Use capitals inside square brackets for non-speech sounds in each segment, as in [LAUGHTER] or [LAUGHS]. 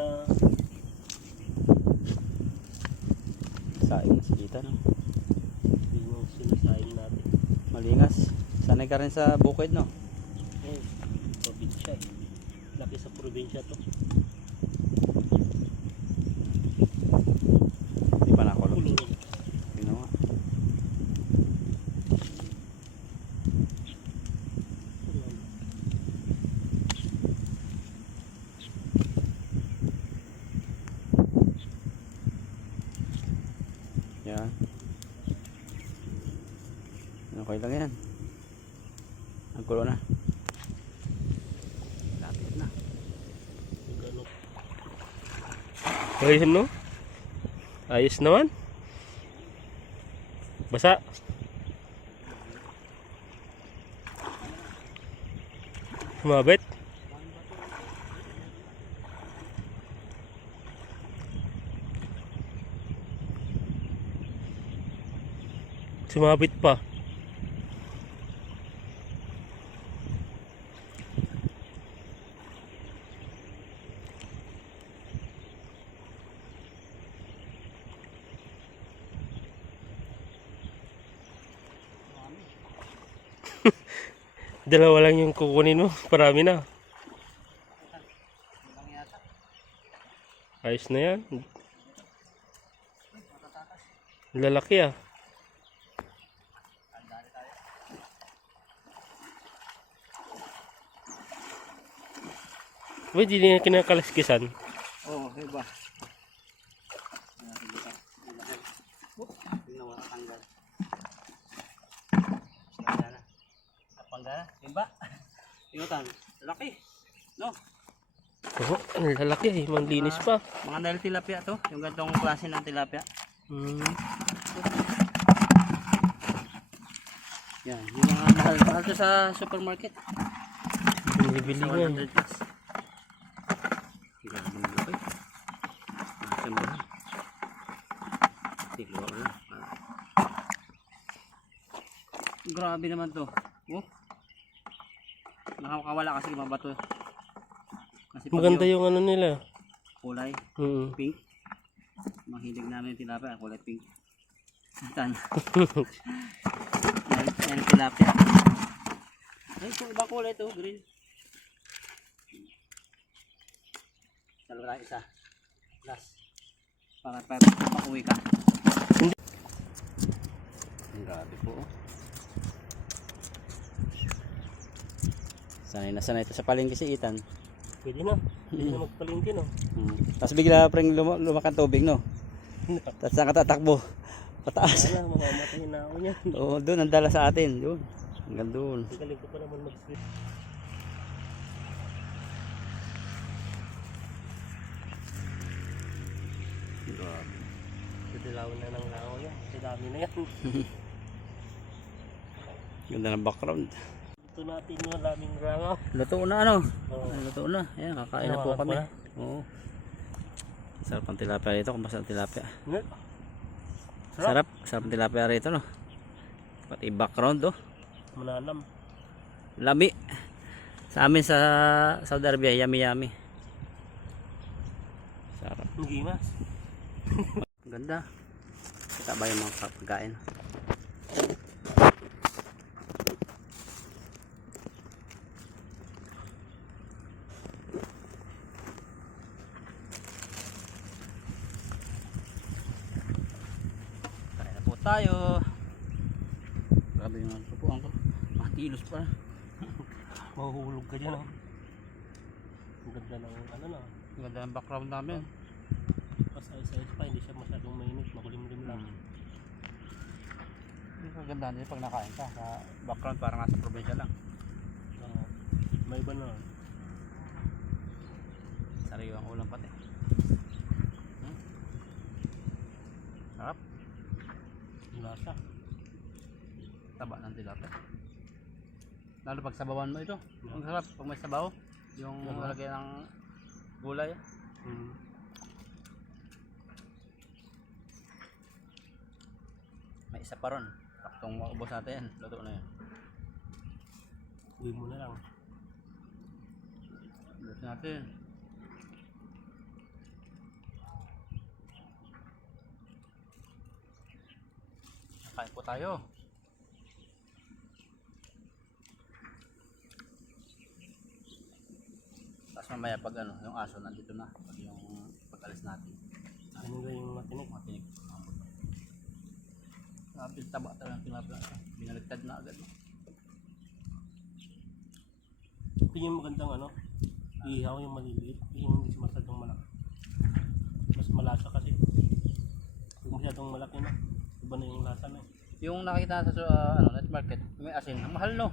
na Saing si Tita, no? yung sinasayin natin. Malingas. Sanay ka rin sa bukid, no? Eh, probinsya eh. Laki sa probinsya to. Hindi pa nakulog. Ulo na. Tingnan mo nga. Yan. Okay lang yan. Ang kulo na. Lapit na. Ayun no? Ayos naman. Basa. Mabit. Sumabit pa. Dalawa lang yung kukunin mo. [LAUGHS] Parami na. Ayos na yan. Lalaki ah. Ba't di niya kinakalaskisan? Oo, oh, iba. Tingnan mo, tanggal. Tanggal na. Tanggal na, timba. Tingnan laki. No? Oo, ang lalaki eh. Manlinis pa. Mga dahil tilapia to, yung gantong klase ng tilapia. Hmm. Yan, yung mga mahal, mahal to sa supermarket. Binibili Sa nga. 100 plus. Grabe ang laki. Asan ba? Tiglo ko lang. Ah. Grabe naman to. Oh. Nakakawala kasi mabato. Kasi pag Maganda yung yung ano nila. kulay Hmm. pink. Mahilig namin yung tilapia, kulay pink. Tan. Yan, yan tilapia. Ay, kung iba kulay to, green. Dalawa isa. Last. Para pa pauwi ka. Ang grabe po. oh. Sanay na sanay ito sa palengke si Ethan. Pwede na. Pwede na magpalingkin no. Hmm. Tapos bigla pa rin luma, lumakan tubig, no? Tapos nakatatakbo. Pataas. Wala, mamamatay na ako niyan. [LAUGHS] Oo, doon ang dala sa atin. Doon. Hanggang doon. Galing ko pa naman mag-swim. Grabe. Didilawan na ng langaw yan. Kasi dami na yan. [LAUGHS] Ganda ng background. Ito natin yung daming langaw. Luto na ano? Oo. Luto na. Ayan, kakain na po kami. Oo. Sarap ang tilapia rito. Kung basta ang tilapia. Sarap. Sarap. Sarap ang tilapia rito, no? Pati background, oh. Mananam. Lami. Sa amin sa Saudi Arabia, yummy yummy. Sarap. Hindi mas. Ganda. Kita ba yung mga pagkain? Po tayo. Grabe yung mga tupuan ko. Matilos pa. [LAUGHS] Mahuhulog ka dyan oh. Ang ganda ng ano na. Ganda ng background namin. Pas ayos-ayos pa. Hindi siya masyadong mainit. Makulimlim lang. Yung kagandahan din pag nakain ka sa background parang nasa probinsya lang. Oo. may iba na. Sariwang ulam pati. Hmm? Sarap. Ang lasa. Taba ng tilapia. Lalo pag sabawan mo ito. Ang sarap pag may sabaw. Yung Oo. lalagay ng gulay. Hmm. May isa pa ron. Taktong maubos natin yan. Luto na yan. Uwi mo na lang. Luto natin. Kain po tayo. Tapos mamaya pag ano, yung aso nandito na, pag yung pag-alis natin. Ano nga yung matinik? Buto. Grabe, taba talaga tilapia. Binaligtad na agad. Ito yung magandang ano, ihaw yung maliliit, yung hindi masyadong malaki. Mas malasa kasi. Pag masyadong malaki na, iba na yung lasa na. eh. Yung nakita sa uh, ano, net market, may asin. Ang mahal no.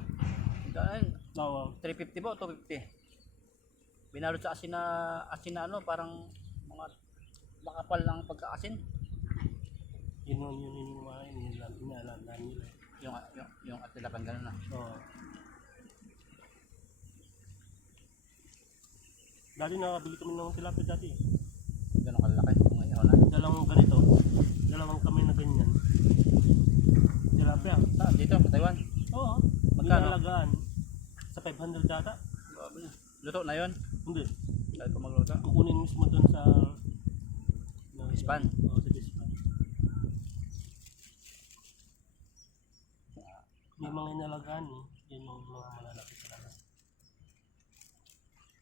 Dahil Oo. 350 ba o 250? Binalot sa asin na asin na ano, parang mga makapal ng pagkaasin. Yun yun yun yun yung mga yun, yun lang, inaalaan nila. Yung yung yung atilapan ganun na. Oo. Dati nakabili kami ng tilapia dati. Ganun kalaki ngayon na. Dalawang ganito, dalawang kamay na ganyan. Tilapia. Saan? Dito, sa Taiwan. Oo. Magkano? Magkano? Sa 500 data? Grabe na. Luto na yun. Hindi. Kahit pa magluto. Kukunin mismo doon sa... na- Dispan? Oo, sa dispan. May mga inalagaan eh. Yan yung mga malalaki talaga.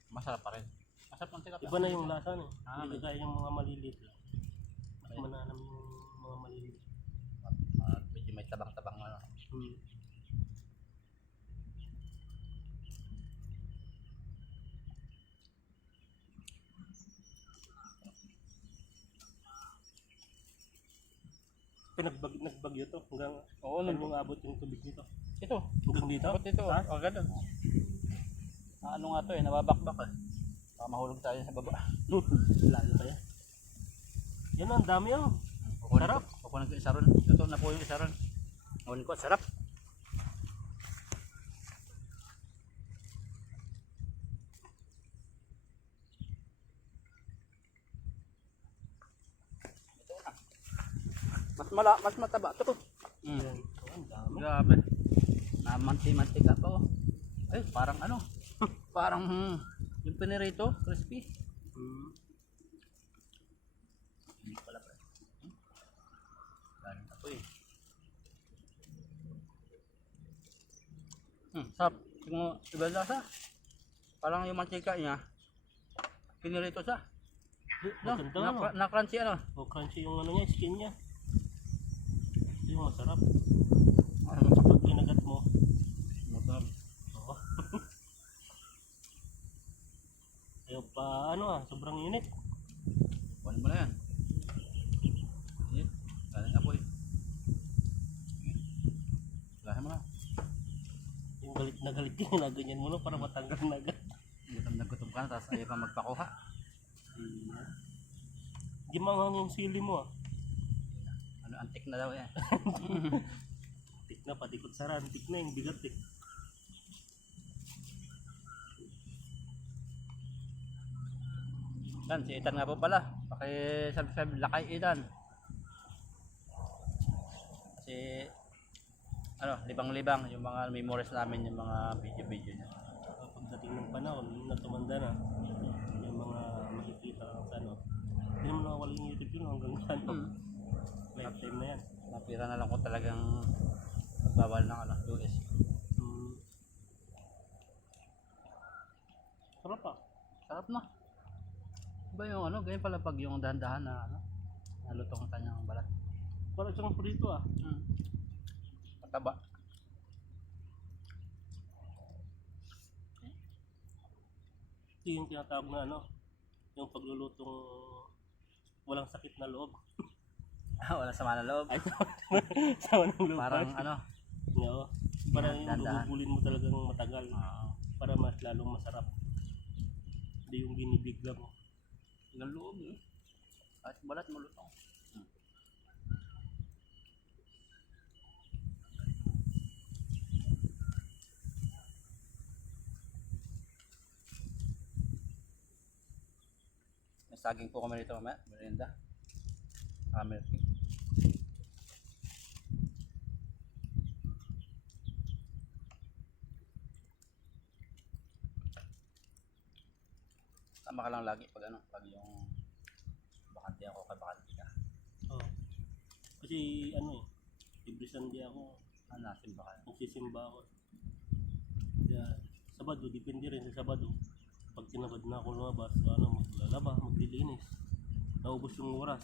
Masarap pa rin. Masarap ng tilapia. Iba na yung lasa eh. Ah, kagaya yung mga maliliit lang. Mas mananam yung mga maliliit. May tabang-tabang ano. Hmm. Pinagbag nagbagyo to hanggang Oo, mong abot yung tubig dito. ito. Hanggang dito? Dapat ito. Ha? Oh, ganun. Ah, ano nga to eh, nababakbak eh. Baka mahulog tayo sa baba. [LAUGHS] Lalo pa yan. Yan ang dami oh. Sarap. Kukunin ko isa ron. Ito na po yung isa ron. Kukunin ko, sarap. Mas mala, mas mataba to. Mm. Grabe. Namanti-mantika oh. Ay, parang ano? [LAUGHS] parang hmm, yung pinirito, crispy. Hmm. Hindi pala pre. Hmm? Galing ako eh. Hmm, sarap. Tingnan mo, iba lasa. Parang yung mantika niya, pinirito siya. No, Maganda, na, no? na crunchy ano. Oh, crunchy yung ano niya, skin niya. Yung masarap. Ano, Kapag kinagat mo, masarap. Oo. [LAUGHS] Ayaw pa, ano ah, sobrang init. Kunin mo na yan. Init. Galing ako eh. Lahat mo na. Yung galit na galit yung ginaganyan mo no, para matanggal na agad. Gutom na gutom ka na, tapos ayaw pa magpakuha. Hindi manghang yung sili mo ah. Ano, antik na daw yan. Tik na, pati kutsara, tik na yung bigat eh. Yan, si Ethan nga po pala. Paki-subscribe, lakay Ethan. Kasi, ano, libang-libang yung mga memories namin, yung mga video-video niya. Ah, Pagdating ng panahon, na tumanda na, yung mga makikita sa ano, hindi naman nakawala yung YouTube yun hanggang ano, Hmm. lifetime na yan. Napira na lang ko talagang bawal ng ano, US. Hmm. Sarap ah. Sarap na. Iba yung ano, ganyan pala pag yung dahan-dahan na ano, nalutong ang kanyang balat. Para siyang prito ah. Hmm. Mataba. Ito yung tinatawag na ano, yung paglulutong walang sakit na loob. [LAUGHS] Wala sama na loob. Ay, sama [LAUGHS] ng loob. Parang ano, Oo. Para yung Dahan-dahan. gugugulin mo talagang matagal. ah, Para mas lalong masarap. Hindi yung binibigla mo. Hanggang loob eh. Kahit balat malutong. Saging po kami dito mamaya. Merienda. Ah, milk tea. Tama ka lang lagi pag ano, pag yung bakante ako kay bakante ka. Oo. Kasi ano eh, Every Sunday ako, Ah, nasimba ka. nagsisimba ako. Kaya, Sabado, depende rin sa Sabado. Tinabad na ako lumabas, ano, maglalaba, maglilinis. Naubos yung oras.